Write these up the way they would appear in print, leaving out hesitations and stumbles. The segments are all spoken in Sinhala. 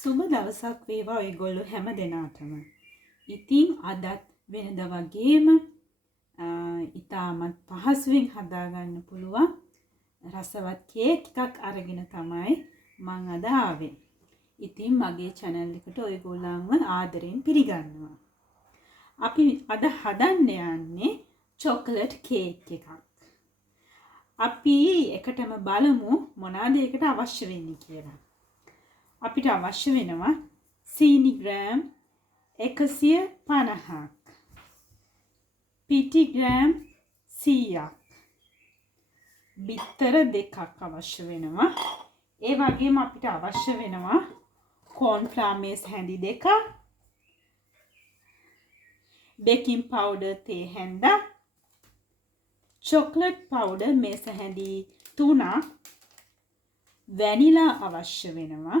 සුබ දවසක් වේවා ඔයගොල්ලෝ හැම දෙනාටම. ඉතින් අදත් වෙනද වගේම ඉතාමත් පහසුවෙන් හදාගන්න පුළුවන් රසවත් කේක් එකක් අරගෙන තමයි මං අද ආවේ. ඉතින් මගේ channel එකට ඔයගොල්ලන්ව ආදරෙන් පිළිගන්නවා. අපි අද හදන්න යන්නේ chocolate cake එකක්. අපි එකටම බලමු මොනවාද ඒකට අවශ්‍ය වෙන්නේ කියලා. අපිට අවශ්‍ය වෙනවා සීනි ග්‍රෑම් 150ක්, පිටි ග්‍රෑම් 100ක්, බිත්තර 2ක් අවශ්‍ය වෙනවා. ඒ වගේම අපිට අවශ්‍ය වෙනවා කෝන්ෆ්ලවර් මේස් හැඳි 2ක්, බේකින් පවුඩර් තේ හැන්දක්, චොක්ලට් පවුඩර් මේස හැඳි 3ක්, වැනිලා අවශ්‍ය වෙනවා.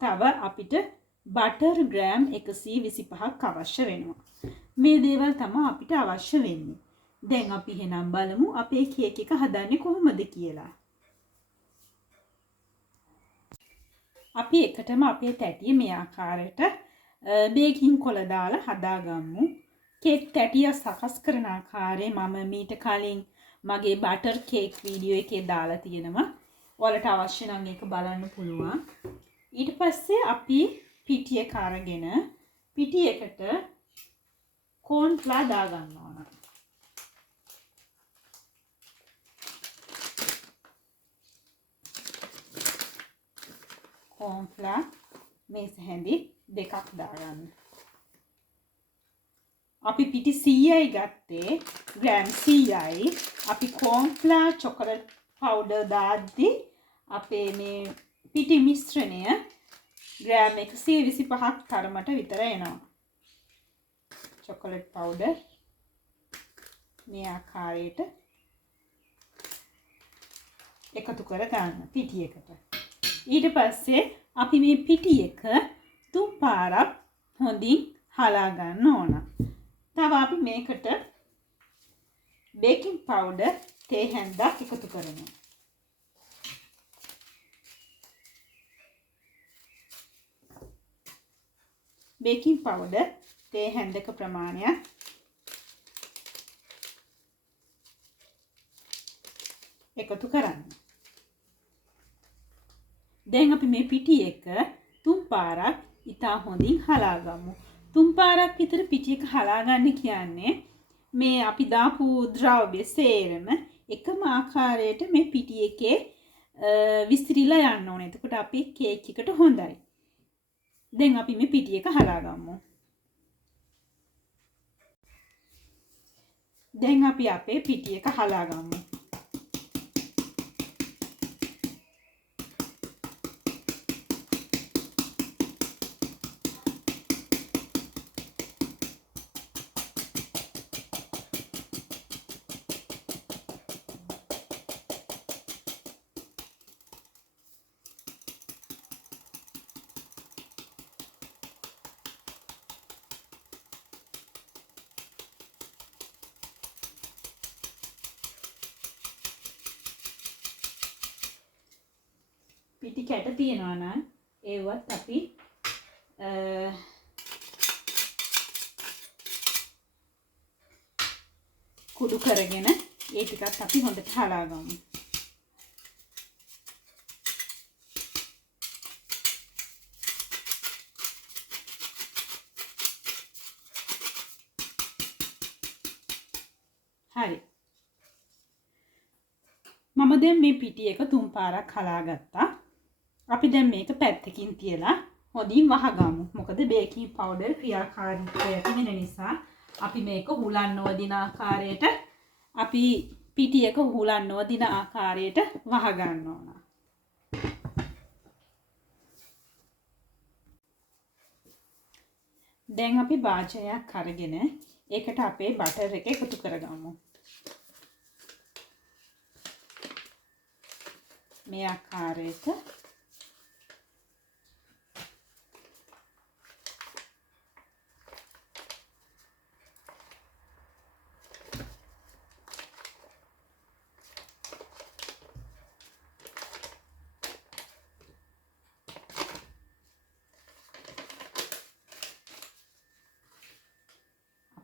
තව අපිට බටර් ග්‍රෑම් 125ක් අවශ්‍ය වෙනවා. මේ දේවල් තමයි අපිට අවශ්‍ය වෙන්නේ. දැන් අපි එහෙනම් බලමු අපේ කේක් එක හදන්නේ කොහොමද කියලා. අපි එකටම අපේ තැටිය මේ ආකාරයට බේකින් කොළ දාලා හදාගමු. කේක් තැටිය සකස් කරන ආකාරය මම මීට කලින් මගේ බටර් කේක් වීඩියෝ එකේ දාලා තියෙනවා. ඔයාලට අවශ්‍ය නම් ඒක බලන්න පුළුවන්. ඊට පස්සේ අපි පිටි එක අරගෙන පිටි එකට කෝන්ෆ්ලවර් දා ගන්න ඕන. කෝන්ෆ්ලවර් මේස හැඳි 2ක් දාගන්න. අපි පිටි 100යි ගත්තේ ග්‍රෑම් 100යි. අපි කෝන්ෆ්ලවර් චොකලට් පවුඩර් දාද්දි අපේ මේ පිටි මිශ්‍රණය ග්‍රෑම් 125ක් තරමට විතර එනවා. චොකලට් පවුඩර් මේ ආකාරයට එකතු කර ගන්න පිටි එකට. ඊට පස්සේ අපි මේ පිටි එක 3 පාරක් හොඳින් හලා ගන්න ඕන. තව අපි මේකට බේකින් පවුඩර් තේ හැන්දක් එකතු කරනවා. බේකින් පවුඩර් තේ හැන්දක ප්‍රමාණයක් එකතු කරන්න. දැන් අපි මේ පිටි එක 3 පාරක් ඉතා හොඳින් හලා ගමු. 3 පාරක් විතර පිටි එක හලා ගන්න කියන්නේ මේ අපි දාපු ද්‍රව්‍ය සේරම එකම ආකාරයට මේ පිටි එකේ විසිරීලා යන්න ඕනේ. එතකොට අපේ කේක් එකට හොඳයි. දැන් අපි මේ පිටි එක හලා ගමු. දැන් අපි අපේ පිටි එක හලා ගමු. පිටි කැට තියනවා නම් ඒවත් අපි කුඩු කරගෙන ඒ ටිකත් අපි හොඳට හලා ගමු. හරි. මම දැන් මේ පිටි එක 3 පාරක් හලා ගත්තා. අපි දැන් මේක පැත්තකින් තියලා හොඳින් වහගමු. මොකද බේකින් පවුඩර් ක්‍රියාකාරීත්වය තියෙන නිසා අපි මේක හුලන්න නොදින ආකාරයට අපි පිටි එක හුලන්න නොදින ආකාරයට වහගන්න ඕන. දැන් අපි වාජනයක් අරගෙන ඒකට අපේ බටර් එක එකතු කරගමු. මේ ආකාරයට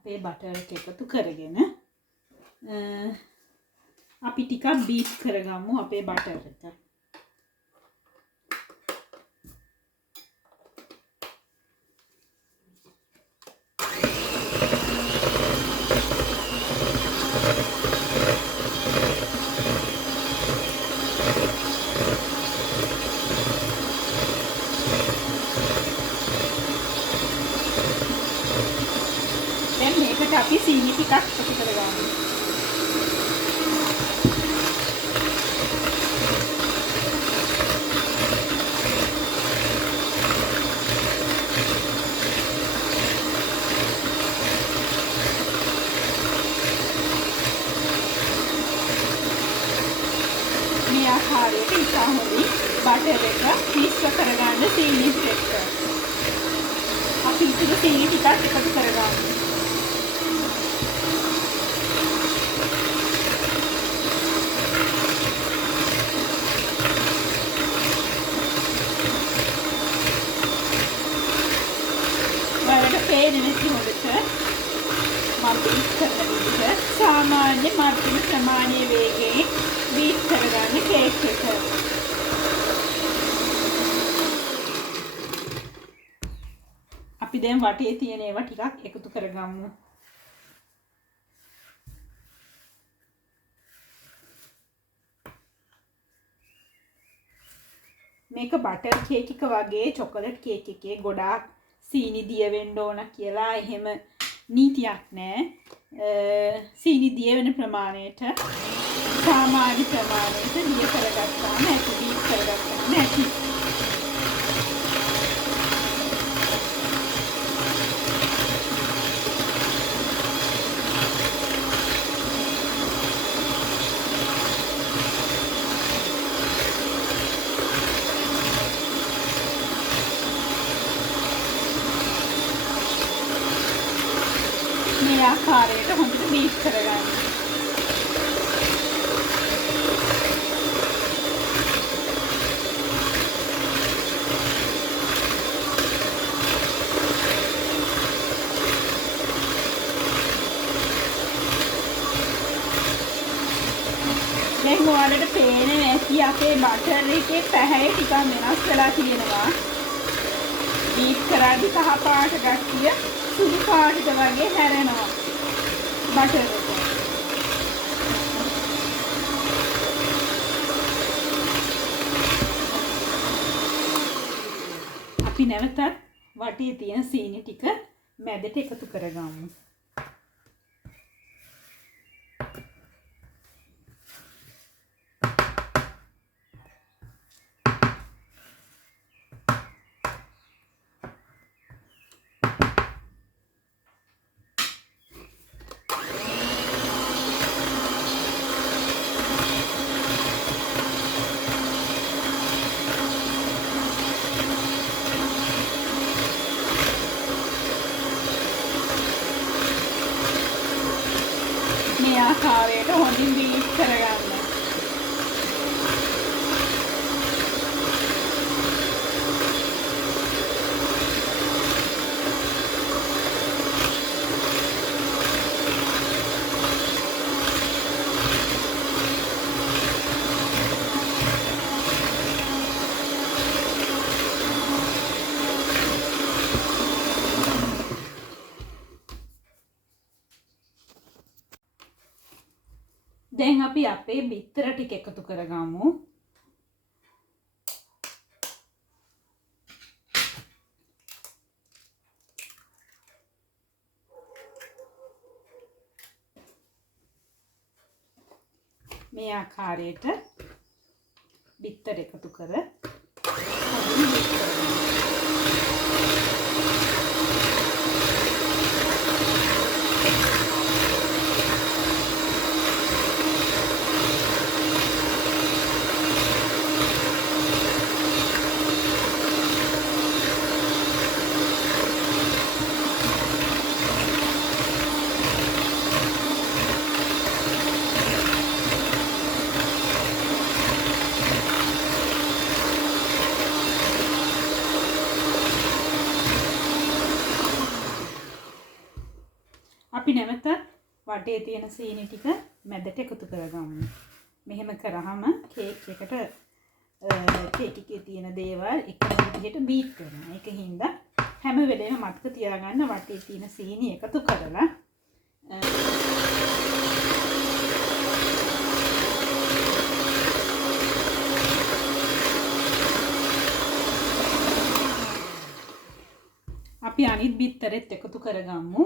අපේ බටර් එක එකතු කරගෙන අපි ටිකක් බීට් කරගමු අපේ බටර් එක. දැන් මේකට අපි සීනි ටිකක් එකතු කරගමු. මේ ආකාරයට ඉතා හොඳින් බටර් එක මිශ්‍ර කරගන්න සීනිත් එක්ක. අපි ඉතින් සීනි ටිකක් එකතු කරගමු. ඔයාලට පේන්නේ නැති හොඳට මම බීට් කරන විදිහ සාමාන්‍ය මධ්‍යම ප්‍රමාණයේ වේගයෙන් බීට් කරගන්න කේක් එක. අපි දැන් වටේ තියෙන ඒවා ටිකක් එකතු කරගමු. මේක බටර් කේක් එක වගේ චොකලට් කේක් එකේ ගොඩාක් සීනි දිය වෙන්න ඕන කියලා එහෙම නීතියක් නැහැ. සීනි දිය වෙන ප්‍රමාණයට සාමාන්‍ය ප්‍රමාණයට දිය කරගත්තාම ඇති බීට් කරගත්තාම ඇති. මේ ආකාරයට හොඳට බීට් කරගන්න. දැන් ඔයාලට පේන්නේ නැති අපේ බටර් එකේ පැහැය ටිකක් වෙනස් වෙලා තියෙනවා. බීට් කරද්දි කහ පාට ගැටිය සුදු පාටට වගේ හැරෙනවා බටර් එක. අපි නැවතත් වටේ තියෙන සීනි ටික මැදට එකතු කරගමු. මේ ආකාරයට හොඳින් බීට් කරගන්න. දැන් අපි අපේ බිත්තර ටික එකතු කරගමු. මේ ආකාරයට බිත්තර එකතු කර නැවත වටේ තියෙන සීනි ටික මැදට එකතු කරගමු. මෙහෙම කරාම කේක් එකට කේක් එකේ තියෙන දේවල් එකම විදිහට බීට් වෙනවා. ඒකින්ද හැම වෙලේම මතක තියාගන්න වටේ තියෙන සීනි එකතු කරලා අපි අනිත් බිත්තරෙත් එකතු කරගමු.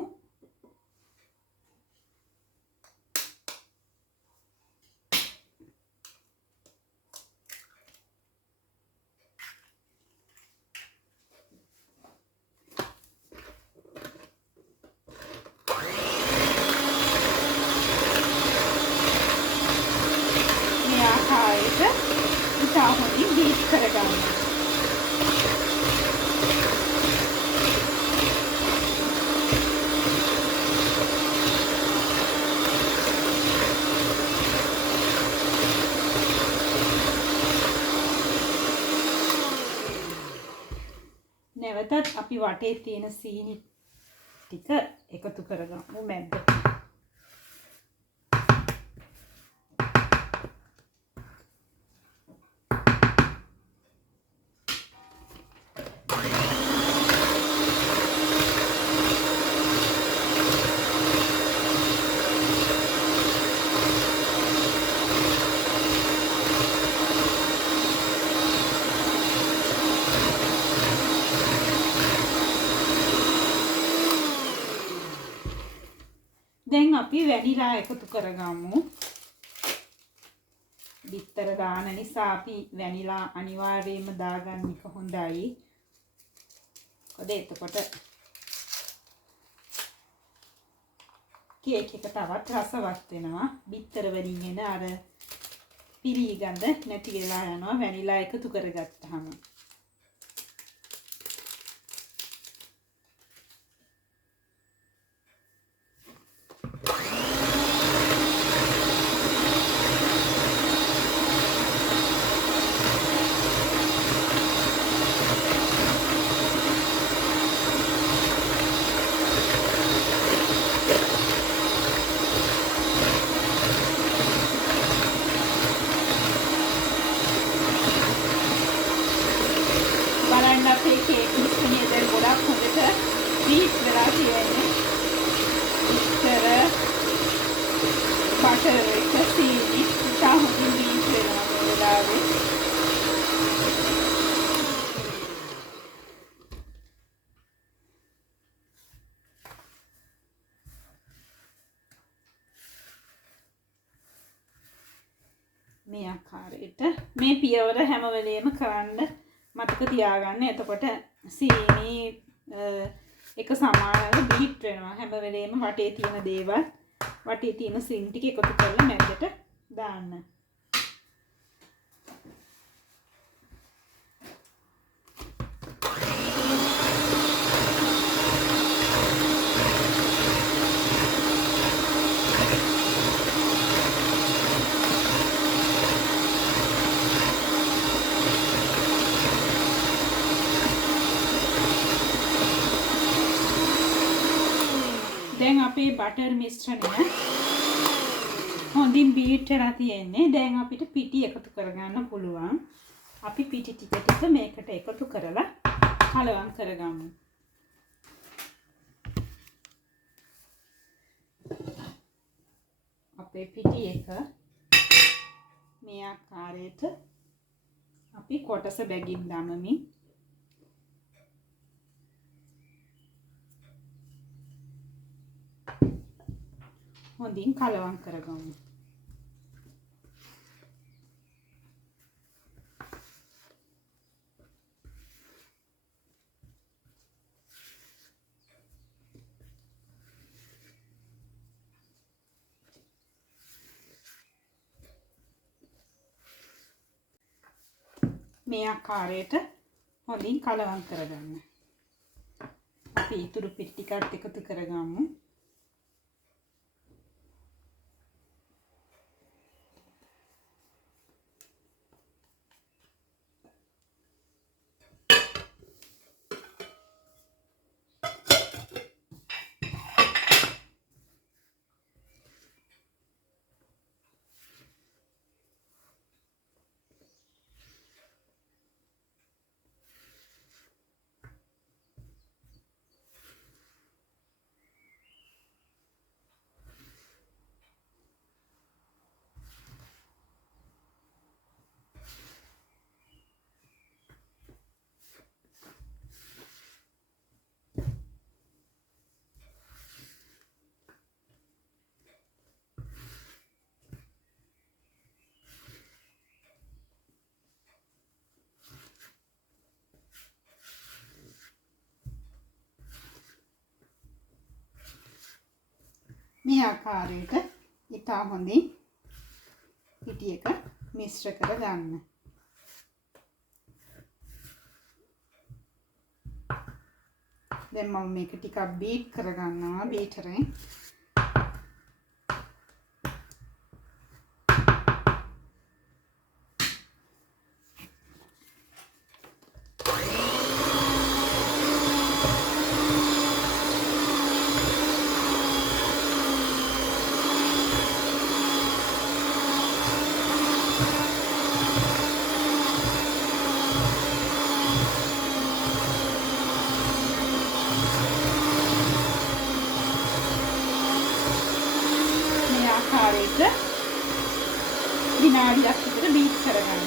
මේ ආකාරයට ඉතා හොඳින් බීට් කරගන්න. නැවතත් අපි වටේ තියෙන සීනි ටික එකතු කරගමු මැද්දට. දැන් අපි වැනිලා එකතු කරගමු. බිත්තර දාන නිසා අපි වැනිලා අනිවාර්යයෙන්ම දාගන්න එක හොඳයි. මොකද එතකොට කේක් එක තවත් රසවත් වෙනවා. බිත්තර වලින් එන අර පිරිගඳ නැති වෙලා යනවා වැනිලා එකතු කරගත්තාම. බලන්න අපේ කේක් මිශ්‍රණය දැන් ගොඩක් හොඳට බීට් වෙලා තියෙන්නේ. ඉතර බටර් එක සීනි ඉතා හොඳින් බීට් වෙනවා මේ වෙලාවේ. මේ ආකාරයට මේ පියවර හැම වෙලේම කරන්න මතක තියාගන්න. එතකොට සීනි එක සමානව බීට් වෙනවා. හැම වෙලේම වටේ තියෙන දේවල් වටේ තියෙන සීනි ටික එකතු කරලා මැදට දාන්න. දැන් අපේ බටර් මිශ්‍රණය හොඳින් බීට් වෙලා තියෙන්නේ. දැන් අපිට පිටි එකතු කරගන්න පුළුවන්. අපි පිටි ටික මේකට එකතු කරලා කලවම් කරගමු. අපේ පිටි එක මේ ආකාරයට අපි කොටස බැගින් දමමින් හොඳින් කලවම් කරගමු. මේ ආකාරයට හොඳින් කලවම් කරගන්න. අපි ඊටු පිටි ටිකත් එකතු කරගමු. මේ ආකාරයට ඉතා හොඳින් පිටි එක මිශ්‍ර කර ගන්න. දැන් මම මේක ටිකක් බීට් කර ගන්නවා බීටරෙන්. විනාඩියක් විතර බීට් කරගන්න.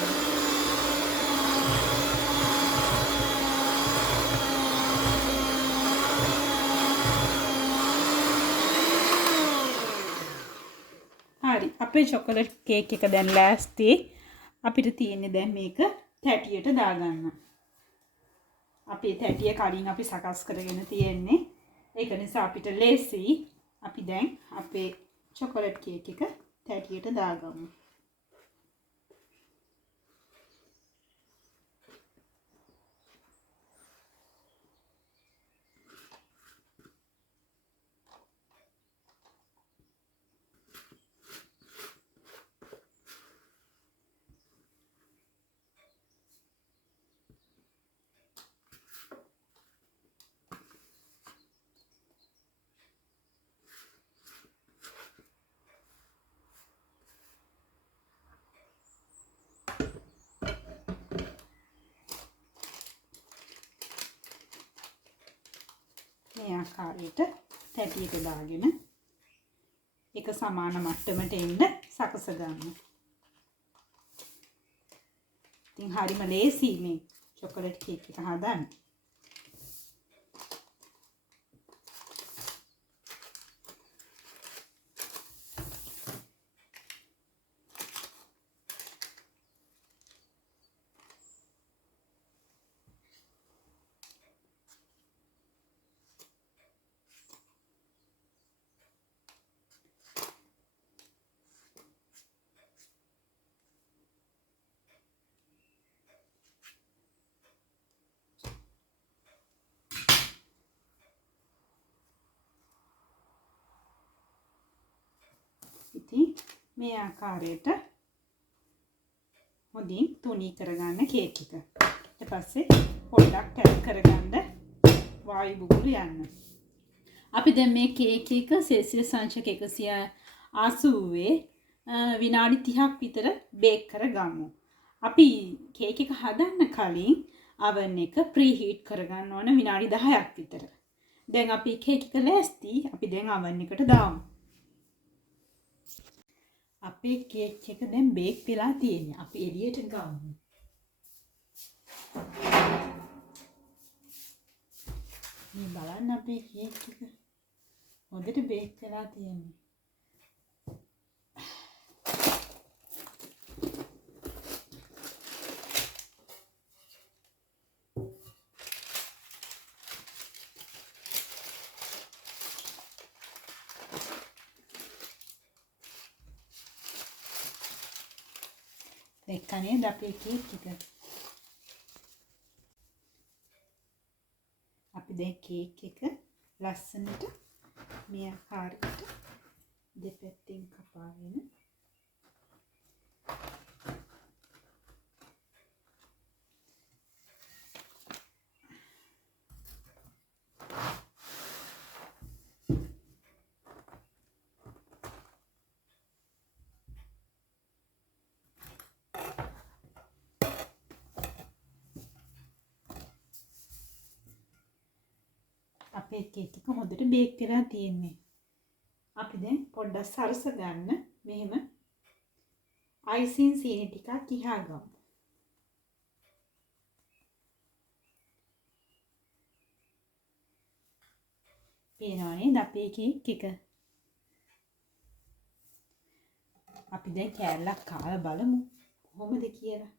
හරි අපේ චොකලට් කේක් එක දැන් ලෑස්ති. අපිට තියෙන්නේ දැන් මේක තැටියට දාගන්න. අපේ තැටිය කලින් අපි සකස් කරගෙන තියෙන්නේ. ඒක නිසා අපිට ලේසි. අපි දැන් අපේ චොකලට් කේක් එක තැටියට දාගමු. මේ ආකාරයට තැටියක දාගෙන එක සමාන මට්ටමට එන්න සකස ගන්න. ඉතින් හරිම ලේසි මේ චොකලට් කේක් එක හදන්න. ඉතින් මේ ආකාරයට හොඳින් තුනී කරගන්න කේක් එක. ඊට පස්සේ පොඩ්ඩක් ටැප් කරගන්න වායු බුබුලු යන්න. අපි දැන් මේ කේක් එක සෙල්සියස් අංශක 180 විනාඩි 30ක් විතර බේක් කරගමු. අපි කේක් එක හදන්න කලින් oven එක ප්‍රීහීට් කරගන්න ඕන විනාඩි 10ක් විතර. දැන් අපි කේක් එක ලෑස්ති. අපි දැන් oven එකට දාමු. අපේ කේක් එක දැන් බේක් වෙලා තියෙන්නේ. අපි එළියට ගමු. මේ බලන්න අපේ කේක් එක හොඳට බේක් වෙලා තියෙන්නේ. දැක්කනේ අපේ කේක් එක. අපි දැන් කේක් එක ලස්සනට මේ ආකාරයට දෙපැත්තෙන් කපාගෙන අපේ කේක් එක හොඳට බේක් වෙලා තියෙන්නේ. අපි දැන් පොඩ්ඩක් සරස ගන්න මෙහෙම අයිසින් සීනි ටිකක් කිහා ගමු. පේනවනේ අපේ කේක් එක. අපි දැන් කෑල්ලක් කාලා බලමු කොහොමද කියලා.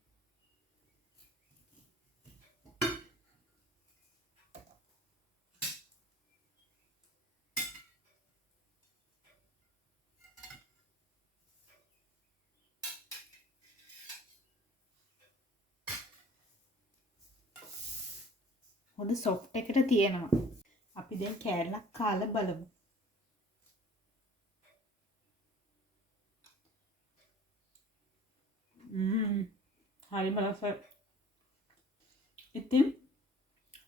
හොඳ සොෆ්ට් එකට තියෙනවා. අපි දැන් කෑල්ලක් කාලා බලමු. හරිම රසයි. ඉතින්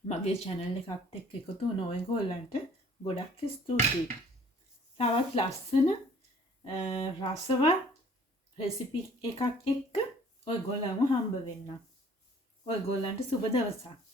මගේ channel එකත් එක්ක එකතු වුණ ඔයගොල්ලන්ට ගොඩක් ස්තුතියි. තවත් ලස්සන රසවත් රෙසිපි එකක් එක්ක ඔයගොල්ලන්ව හම්බ වෙන්න. ඔයගොල්ලන්ට සුබ දවසක්.